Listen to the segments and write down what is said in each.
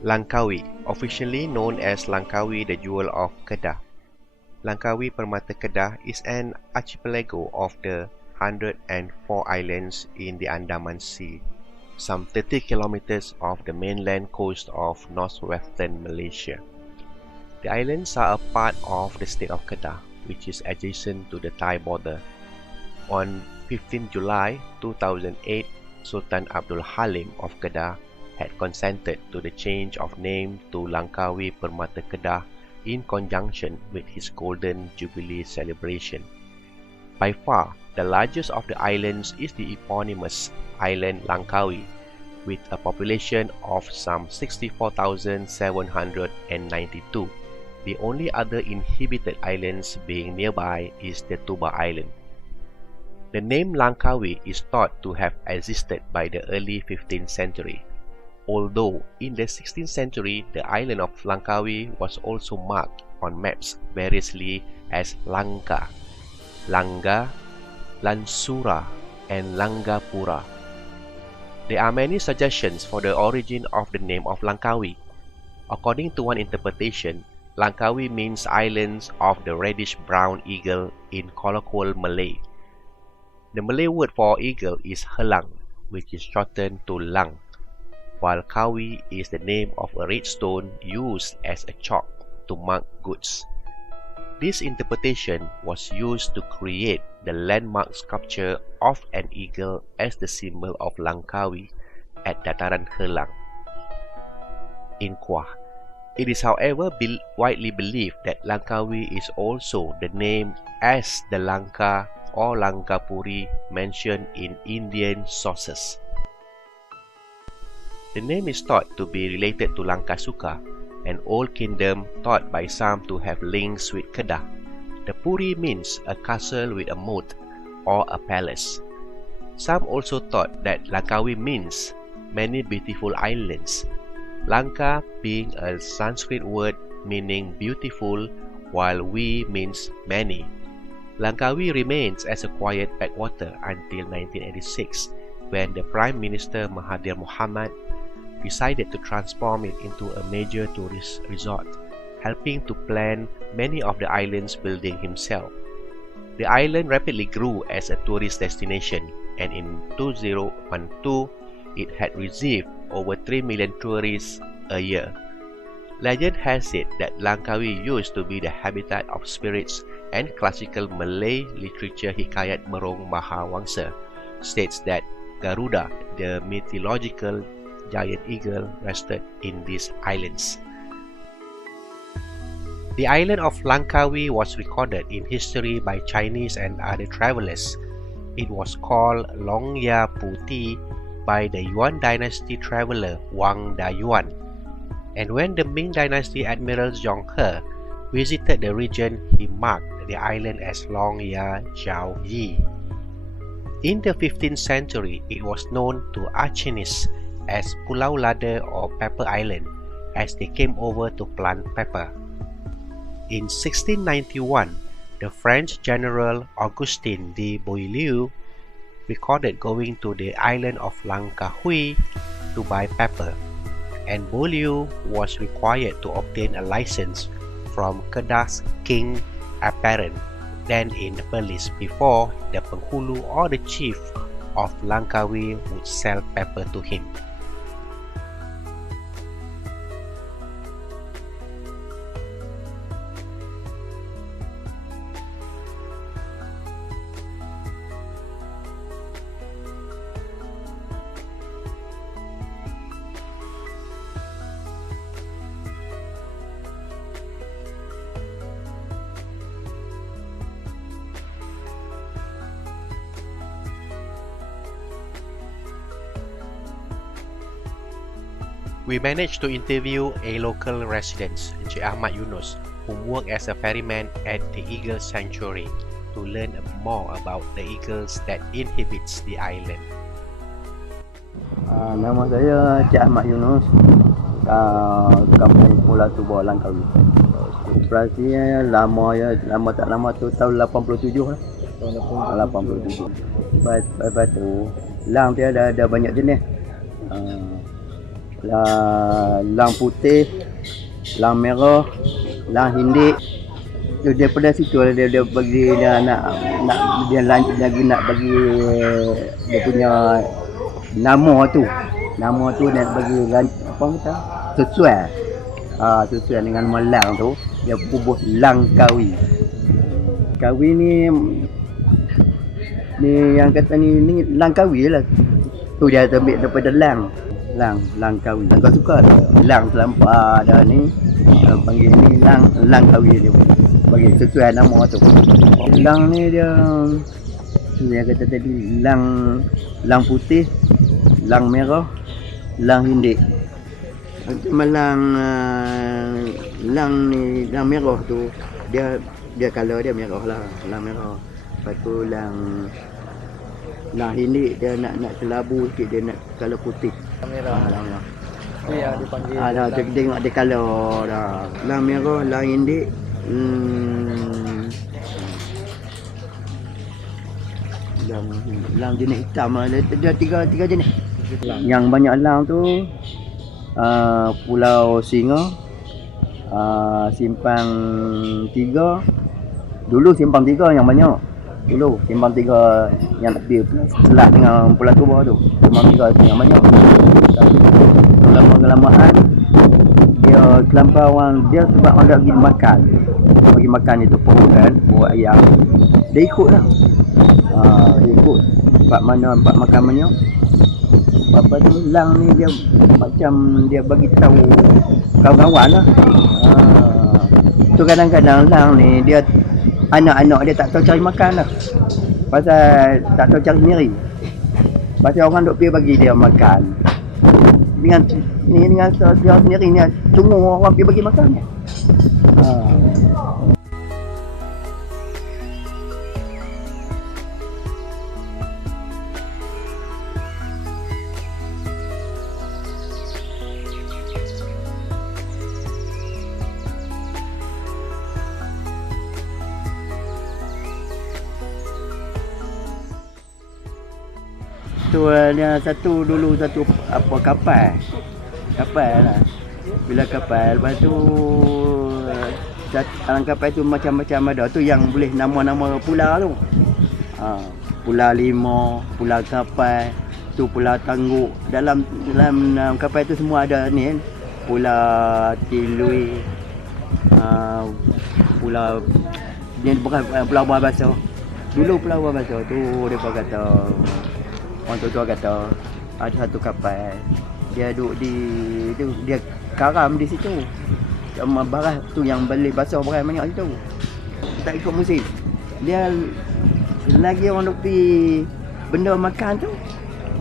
Langkawi, officially known as Langkawi the Jewel of Kedah. Langkawi Permata Kedah is an archipelago of the 104 islands in the Andaman Sea, some 30 kilometers off the mainland coast of northwestern Malaysia. The islands are a part of the state of Kedah, which is adjacent to the Thai border. On 15 July 2008, Sultan Abdul Halim of Kedah had consented to the change of name to Langkawi Permata Kedah in conjunction with his Golden Jubilee celebration. By far, the largest of the islands is the eponymous island Langkawi, with a population of some 64,792. The only other inhabited islands being nearby is the Tuba Island. The name Langkawi is thought to have existed by the early 15th century, although in the 16th century the island of Langkawi was also marked on maps variously as Langka, Langga, Lansura, and Langapura. There are many suggestions for the origin of the name of Langkawi. According to one interpretation, Langkawi means islands of the reddish-brown eagle in colloquial Malay. The Malay word for eagle is helang, which is shortened to lang, while Kawi is the name of a red stone used as a chalk to mark goods. This interpretation was used to create the landmark sculpture of an eagle as the symbol of Langkawi at Dataran Helang in Kuah. It is, however, widely believed that Langkawi is also the name as the Langka or Langapuri mentioned in Indian sources. The name is thought to be related to Langkasuka, an old kingdom thought by some to have links with Kedah. The Puri means a castle with a moat or a palace. Some also thought that Langkawi means many beautiful islands, Langka being a Sanskrit word meaning beautiful, while we means many. Langkawi remains as a quiet backwater until 1986, when the Prime Minister Mahathir Mohamad decided to transform it into a major tourist resort, helping to plan many of the island's building himself. The island rapidly grew as a tourist destination, and in 2012, it had received over 3 million tourists a year. Legend has it that Langkawi used to be the habitat of spirits, and classical Malay literature Hikayat Merong Mahawangsa states that Garuda, the mythological giant eagle, rested in these islands. The island of Langkawi was recorded in history by Chinese and other travelers. It was called Longya Puti by the Yuan dynasty traveler Wang Dayuan. And when the Ming dynasty admiral Zhong He visited the region, he marked the island as Longya Zhao Yi. In the 15th century, it was known to Achinese as Pulau Lada or Pepper Island, as they came over to plant pepper. In 1691, the French general Augustin de Beaulieu recorded going to the island of Langkawi to buy pepper, and Beaulieu was required to obtain a license from Kedah's king apparent, then in the police, before the penghulu or the chief of Langkawi would sell pepper to him. We managed to interview a local resident, Encik Ahmad Yunus, who worked as a ferryman at the Eagle Sanctuary, to learn more about the eagles that inhabits the island. Nama saya Encik Ahmad Yunus, kampung Pulau Tuba, Langkawi. Operasinya lama tak lama tu tahun 87 lah. Tahun 87. Lepas tu lang dia ada banyak jenis. lang putih, lang merah, lang hindik. Daripada situ dia bagi dia dia lagi nak bagi dia punya nama tu dia bagi apa kata sesuai dengan nama lang tu, dia bubuh Langkawi. Kawi ni yang kata ni Langkawi lah tu, dia ambil daripada Langkawi. Kau suka lang selampar dah ni, panggil ni Langkawi dia bagi sesuai nama tu. Lang ni dia kata tadi lang putih, lang merah, lang hindik. Lang ni lang merah tu dia color dia merah lah, lang merah. Lepas tu lang hindik dia nak kelabu sikit, dia nak color putih. Merah. Lang merah. Itu yang dipanggil. Dah tengok dia color dah. Lang merah, lang hindik. Lang jenis hitam ada tiga jenis. Yang banyak lang tu Pulau Singa, Simpang 3. Dulu Simpang 3 yang banyak. Dulu Simpang 3 yang tepi sebelah dengan Pulau Tuba tu. Simpang 3 tu yang banyak. Tapi lama-kelamaan dia kelampauan dia sebab orang bagi makan itu perut ayam. Dia ikut lah. Dia ikut tempat makan banyak. Apa tu lang ni dia macam dia bagi tahu kawan-kawan lah. Tu kadang-kadang lang ni dia anak-anak dia tak tahu cari makan lah. Pasal tak tahu cari sendiri. Pasal orang duk pergi bagi dia makan. Dengan dia sendiri ni tunggu orang pergi bagi makan. Tu dia satu apa kapal lah. Bila kapal, lepas tu dalam kapal tu macam-macam ada. Tu yang boleh nama-nama pulau tu. Pulau Lima, pulau kapal, tu pulau Tangguk. Dalam kapal tu semua ada ni kan. Pulau Tilui, pulau ni bukan pulau Bahasa. Dulu pulau Bahasa tu depa kata orang tua kata ada satu kapal dia duduk dia karam di situ. Sama barah tu yang balik basah barang banyak situ. Tak ikut musim. Dia lagi orang duk pergi benda makan tu,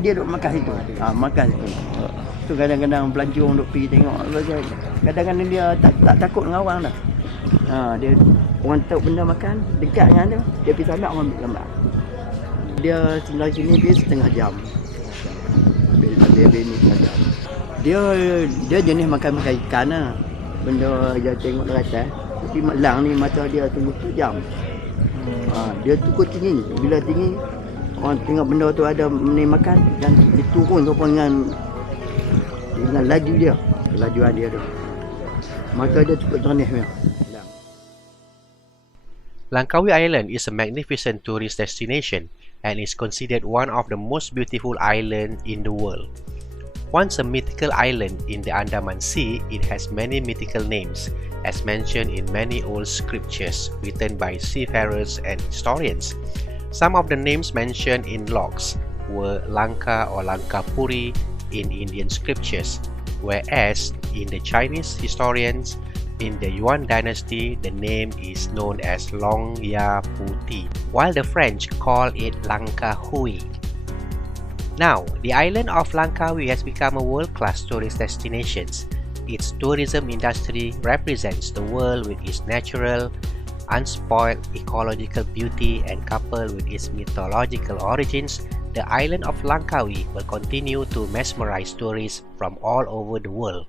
dia duk makan situ. Makan situ. Tu kadang-kadang pelancong duk pergi tengok. Kadang-kadang dia tak takut dengan orang dah. Dia orang tahu benda makan dekat dengan dia, dia pergi sambil orang ambil gambar. Dia tinggal sini dia setengah jam. Dia ni setengah jam. Dia jenis makan ikan lah. Benda dia tengok dekat atas. Tapi lang ni mata dia tunggu sejam. Dia tukar tinggi. Bila tinggi, orang tengok benda tu ada ni makan dan dia turun tu dengan laju dia. Kelajuan dia tu. Mata dia cukup jernih memang. Langkawi Island is a magnificent tourist destination and is considered one of the most beautiful islands in the world. Once a mythical island in the Andaman Sea, it has many mythical names, as mentioned in many old scriptures written by seafarers and historians. Some of the names mentioned in logs were Lanka or Lankapuri in Indian scriptures, whereas in the Chinese historians, in the Yuan dynasty, the name is known as Long Ya Puti, while the French call it Langkawi. Now, the island of Langkawi has become a world-class tourist destination. Its tourism industry represents the world with its natural, unspoiled ecological beauty, and coupled with its mythological origins, the island of Langkawi will continue to mesmerize tourists from all over the world.